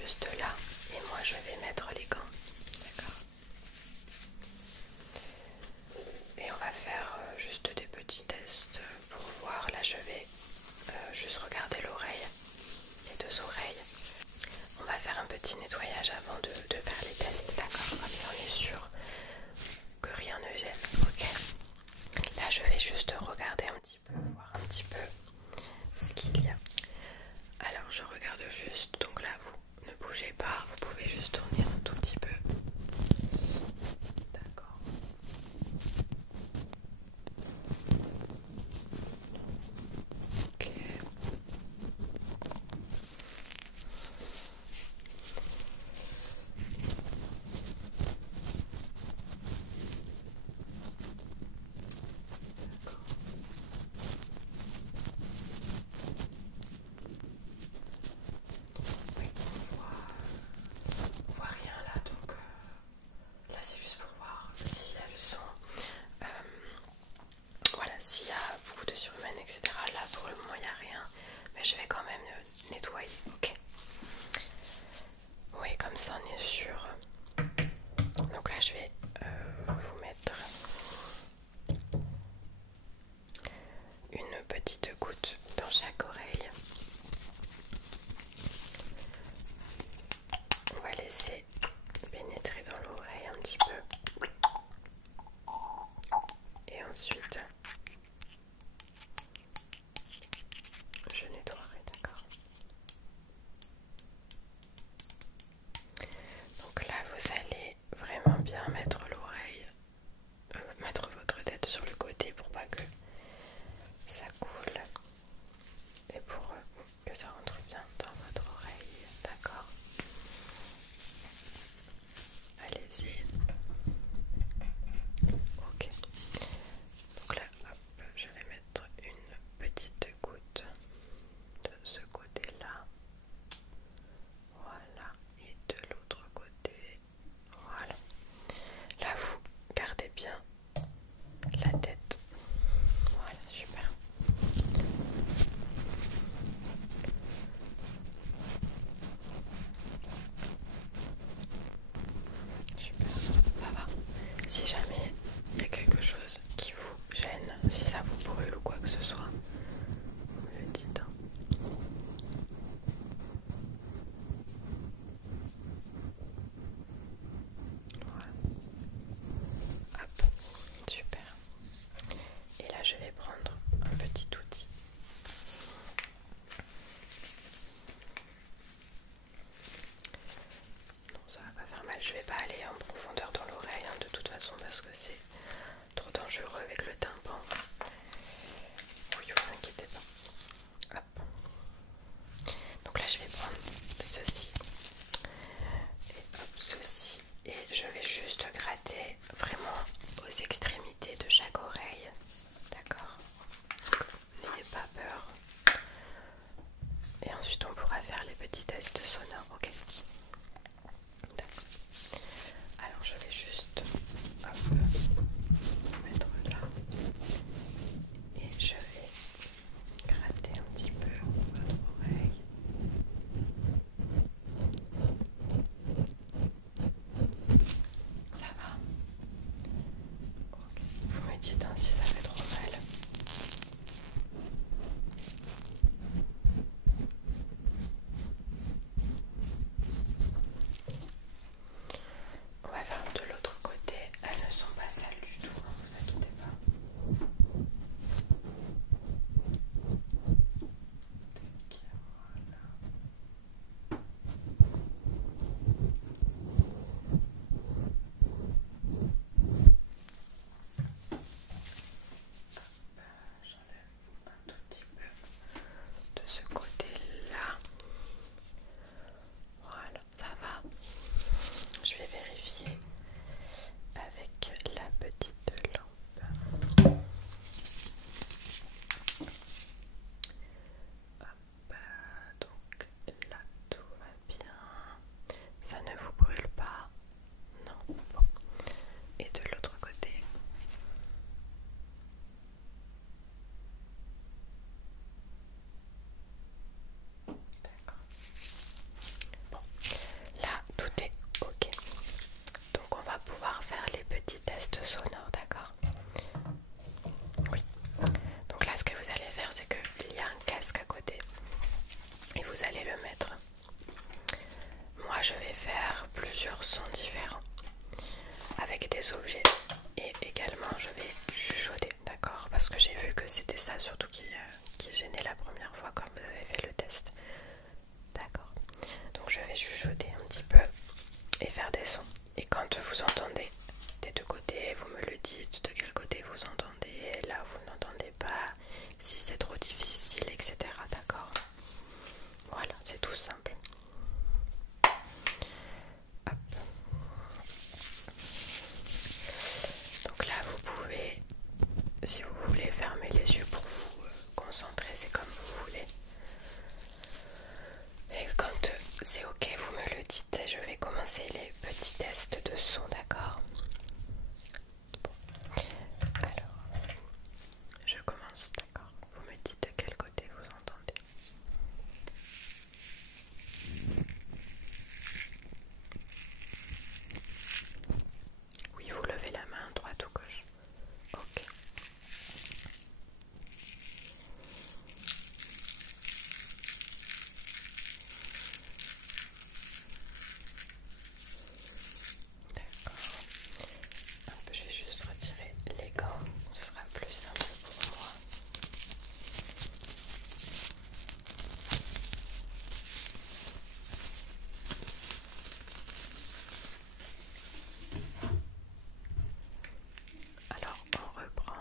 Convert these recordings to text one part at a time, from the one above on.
juste là et moi je vais mettre les gants. D'accord. Et on va faire juste des petits tests pour voir. Là je vais juste regarder l'oreille, les deux oreilles. On va faire un petit nettoyage avant de faire les tests, d'accord? Comme ça on est sûr que rien ne gêne, ok? Là je vais juste regarder un petit peu, voir un petit peu ce qu'il y a. Alors je regarde juste, donc là vous ne bougez pas, vous pouvez juste tourner un tout petit peu. D'accord. Ok. Oui, on voit rien là, donc là c'est juste pour voir si elles sont, voilà, s'il y a beaucoup de surhumaines, etc. Là pour le moment il n'y a rien, mais je vais quand même nettoyer, ok? Oui, comme ça on est sûr. Donc là je vais vous mettre une petite goutte dans chaque oreille. On va laisser pénétrer dans l'oreille un petit peu. Et ensuite, je nettoierai, d'accord? Donc là, vous allez vraiment bien mettre l'oreille, mettre votre tête sur le côté pour pas que ça coule et pour que ça rentre bien dans votre oreille, d'accord? Allez-y. Ok. Donc là, hop, je vais mettre une petite goutte de ce côté-là. Voilà. Et de l'autre côté. Voilà. Là, vous gardez bien la tête. Voilà, super. Super, ça va. Si jamais il y a quelque chose qui vous gêne, si ça vous brûle ou quoi que ce soit, vous me le dites. Hein. Voilà. Hop, super. Et là, je vais prendre un petit outil. Non, ça va pas faire mal. Je vais pas aller en profondeur dans l'oreille, hein, de toute façon, parce que c'est trop dangereux avec le tympan. Oui, vous inquiétez pas. Hop. Donc là, je vais prendre ceci. Et hop, ceci. Et je vais juste gratter vraiment aux extrémités de chaque oreille. D'accord? N'ayez pas peur. Et ensuite, on pourra faire les petits tests sonores, ok? D'accord. Alors, je vais juste hop, mettre là. Et je vais gratter un petit peu votre oreille. Ça va? Ok. Vous me dites hein, si ça fait trop mal. vous allez le mettre. Moi je vais faire plusieurs sons différents avec des objets et également je vais chuchoter, d'accord? Parce que j'ai vu que c'était ça surtout qui gênait la première fois quand vous avez fait le test. D'accord. Donc je vais chuchoter un petit peu et faire des sons. Et quand vous entendez des deux côtés, vous me le dites de quel côté vous entendez, là vous n'entendez pas, si c'est trop difficile, etc. D'accord? Voilà, c'est tout simple. Hop. Donc là vous pouvez, si vous voulez, fermer les yeux pour vous concentrer, c'est comme vous voulez. Et quand c'est ok, vous me le dites et je vais commencer les petits tests de son, d'accord? Bon. Alors, je commence, d'accord? Vous me dites de quel côté vous entendez. Oui, vous levez la main, droite ou gauche? Ok. D'accord. Hop, je vais juste retirer les gants, ce sera plus simple pour moi. Alors, on reprend.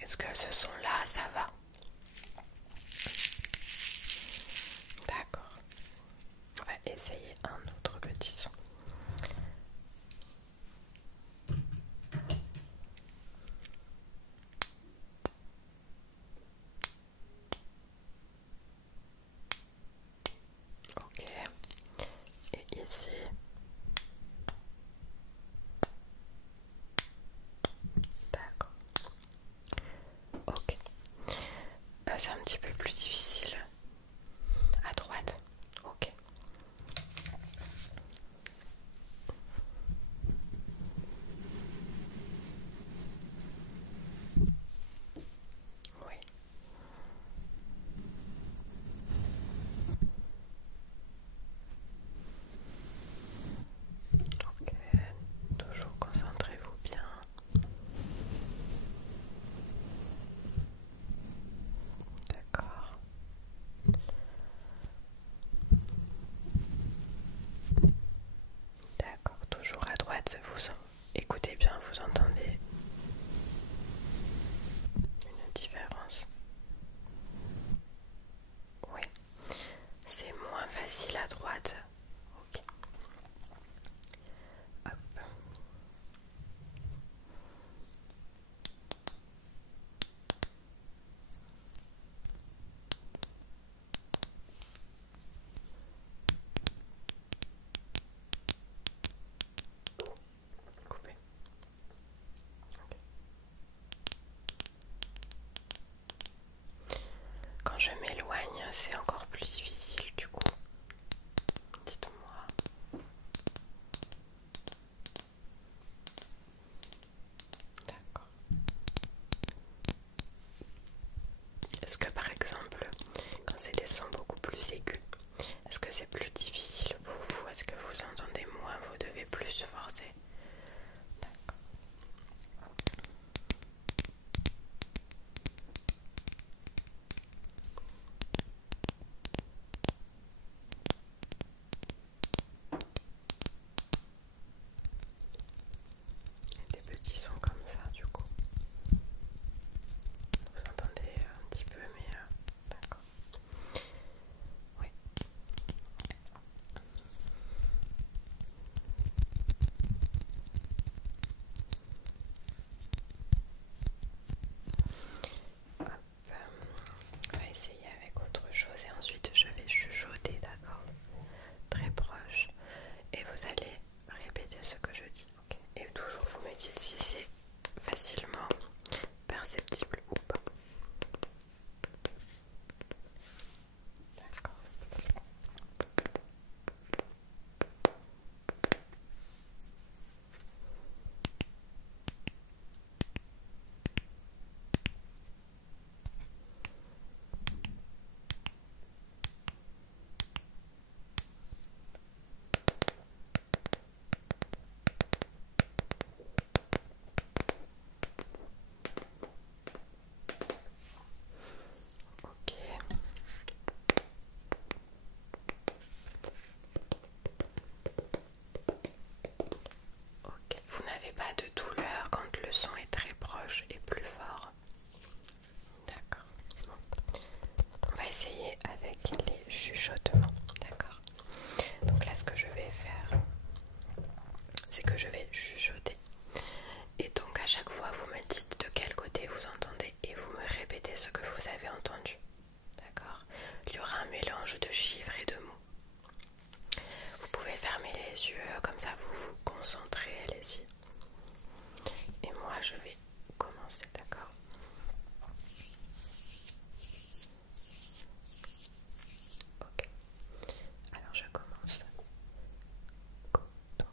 Est-ce que ce son-là, ça va? D'accord. On va essayer un autre petit son. Ok. Et ici. D'accord. Ok. C'est un petit peu plus difficile. À droite. Ok. Oui. Ok. Toujours concentrez-vous bien. D'accord. D'accord. Toujours à droite. Écoutez bien, vous entendez une différence? Oui. C'est moins facile à droite. Ok. Hop. Coupé. Ok. Quand je m'éloigne, c'est encore plus difficile du coup. Dites-moi. D'accord. Est-ce que par exemple, quand c'est des sons beaucoup plus aigus, est-ce que c'est plus difficile pour vous? Est-ce que vous entendez moins? Vous devez plus forcer? D'accord. Et des petits sons comme ça du coup. Vous entendez un petit peu mais d'accord. Oui. essayer avec les chuchotements, d'accord? Donc là, ce que je vais faire, c'est que je vais chuchoter. Et donc à chaque fois, vous me dites de quel côté vous entendez et vous me répétez ce que vous avez entendu, d'accord? Il y aura un mélange de chiffres et de mots. Vous pouvez fermer les yeux, comme ça vous vous concentrez, allez-y. Et moi, je vais commencer, d'accord? Ok. Alors je commence. Coton.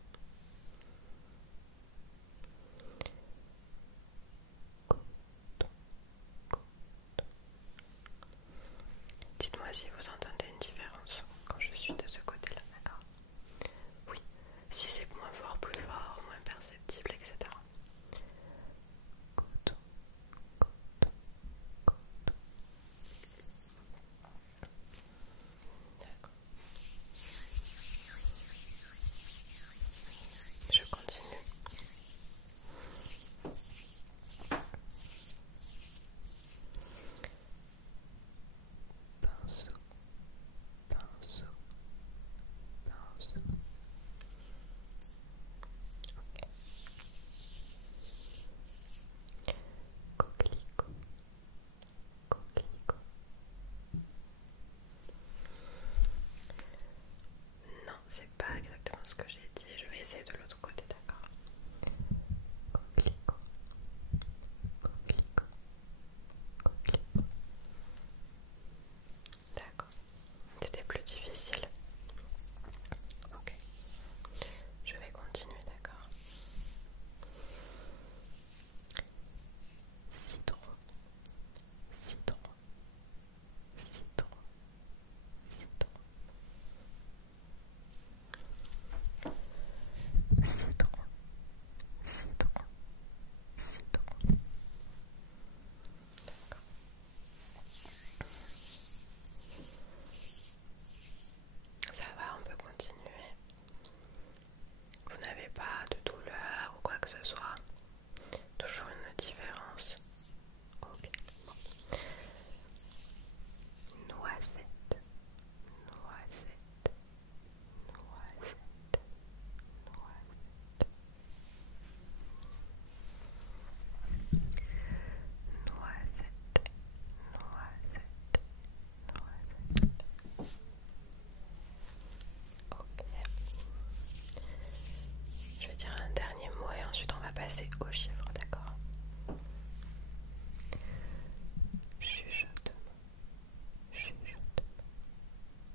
Coton. Coton. Dites-moi si vous entendez une différence quand je suis de ce côté-là, d'accord? Oui. Si c'est moins fort, plus fort, moins perceptible, etc. Coton. Coton. Coton. D'accord. Je continue. Pinceau, pinceau, pinceau. Ok. Coquelicot, coquelicot. Non, c'est pas exactement ce que j'ai dit. Je vais essayer de l'autre côté, d'accord? Coquelicot, coquelicot, coquelicot. D'accord. C'était plus difficile. Ok. Je vais continuer, d'accord? Citron, citron, citron, citron. Citron, citron, citron. D'accord. Ça va, on peut continuer. Vous n'avez pas de douleur ou quoi que ce soit? Toujours une différence? Ok. Noisette, noisette, noisette, noisette. Noisette, noisette, noisette. Ok. Je vais dire un dernier mot et ensuite on va passer aux chiffres, d'accord? Chuchotement, chuchotement,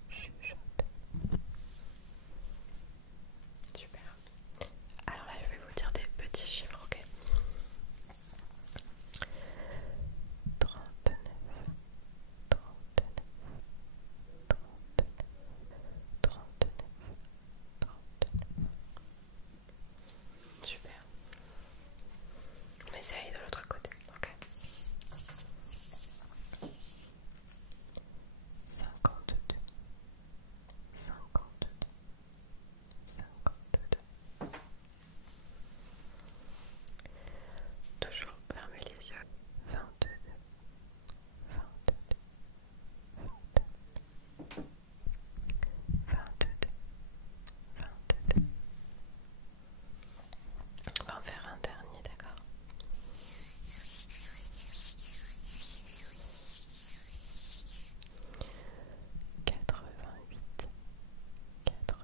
chuchotement. Super. Alors là, je vais vous dire des petits chiffres, ok? 39, 39, 39, 39, 39. Super. On essaye de l'autre côté, ok? 52, 52, 52. Toujours fermez les yeux. 22, 22, 22, 22, 22. On va en faire un dernier, d'accord? 88, 88,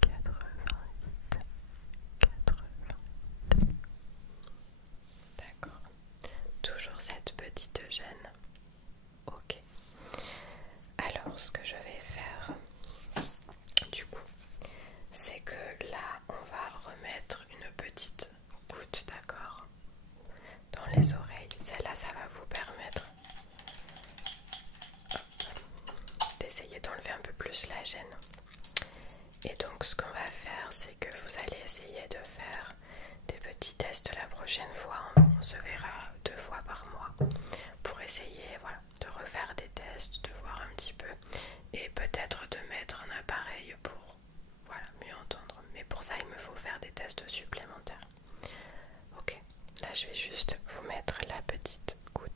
88, 88. D'accord. Toujours cette petite gêne. Ok. Alors, ce que je vais faire, du coup, c'est que là, on va remettre une petite goutte, d'accord, dans les oreilles. Celle-là, ça va vous permettre d'essayer d'enlever un peu plus la gêne. Et donc, ce qu'on va faire, c'est que vous allez essayer de faire des petits tests la prochaine fois. On se verra 2 fois par mois pour essayer, voilà, de refaire des tests, de voir un petit peu et peut-être de mettre un appareil pour, voilà, mieux entendre. Mais pour ça, il me faut faire des tests supplémentaires. Ok, là je vais juste vous mettre la petite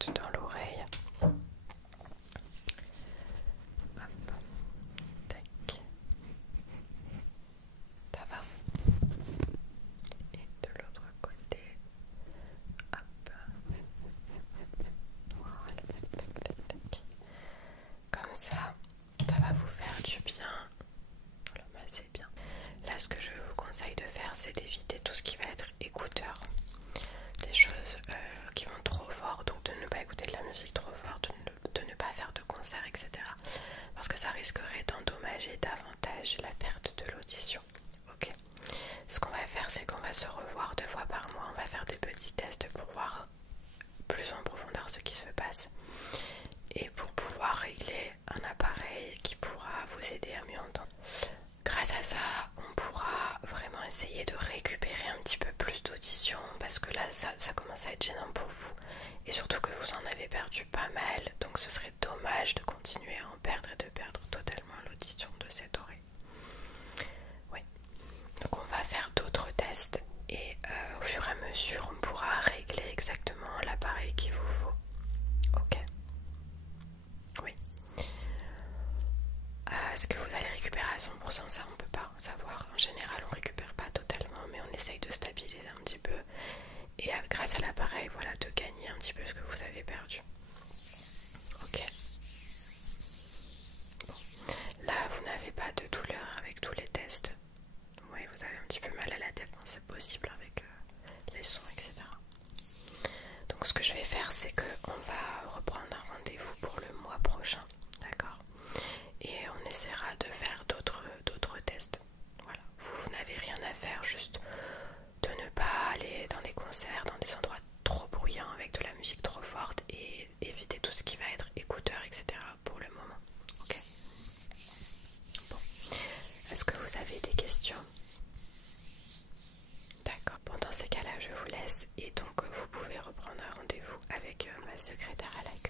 juste dans l'oreille. Hop. Tac. Ça va. Et de l'autre côté. Hop. Voilà. Tac, tac, tac. Comme ça va vous faire du bien. Voilà, bah c'est bien. Là, ce que je vous conseille de faire, c'est d'éviter tout ce qui va être écouteur. Des choses qui vont trop fort, donc de ne pas écouter de la musique trop fort, de ne pas faire de concert, etc. Parce que ça risquerait d'endommager davantage la perte de l'audition. Ok. Ce qu'on va faire, c'est qu'on va se revoir 2 fois par mois. On va faire des petits tests pour voir plus en profondeur ce qui se passe et pour pouvoir régler un appareil qui pourra vous aider à mieux entendre. Grâce à ça, on pourra vraiment essayer de récupérer un petit peu plus d'audition parce que là, ça commence à être gênant pour vous et surtout que vous en avez perdu pas mal, donc ce serait dommage de continuer à en perdre et de perdre totalement l'audition de cette oreille. Oui, donc on va faire d'autres tests et au fur et à mesure, on pourra régler exactement l'appareil qu'il vous faut. Ok. Oui. Est-ce que vous allez récupérer à 100%? Ça on peut pas savoir. En général on récupère pas totalement, mais on essaye de stabiliser un petit peu et grâce à l'appareil, voilà, de gagner un petit peu ce que vous avez perdu. Ok. Bon. Là vous n'avez pas de douleur avec tous les tests. Oui, vous avez un petit peu mal à la tête, bon, c'est possible avec les sons, etc. Donc ce que je vais faire, c'est qu'on va reprendre un rendez-vous pour le mois prochain, d'accord? Et on essaiera de faire d'autres tests. Voilà, vous n'avez rien à faire, juste de ne pas aller dans des concerts, dans des endroits trop bruyants avec de la musique trop forte et éviter tout ce qui va être écouteur, etc. pour le moment. Ok. Bon. Est-ce que vous avez des questions? D'accord. Bon, dans ces cas-là, je vous laisse et donc vous pouvez reprendre un rendez-vous avec ma secrétaire à l'accueil.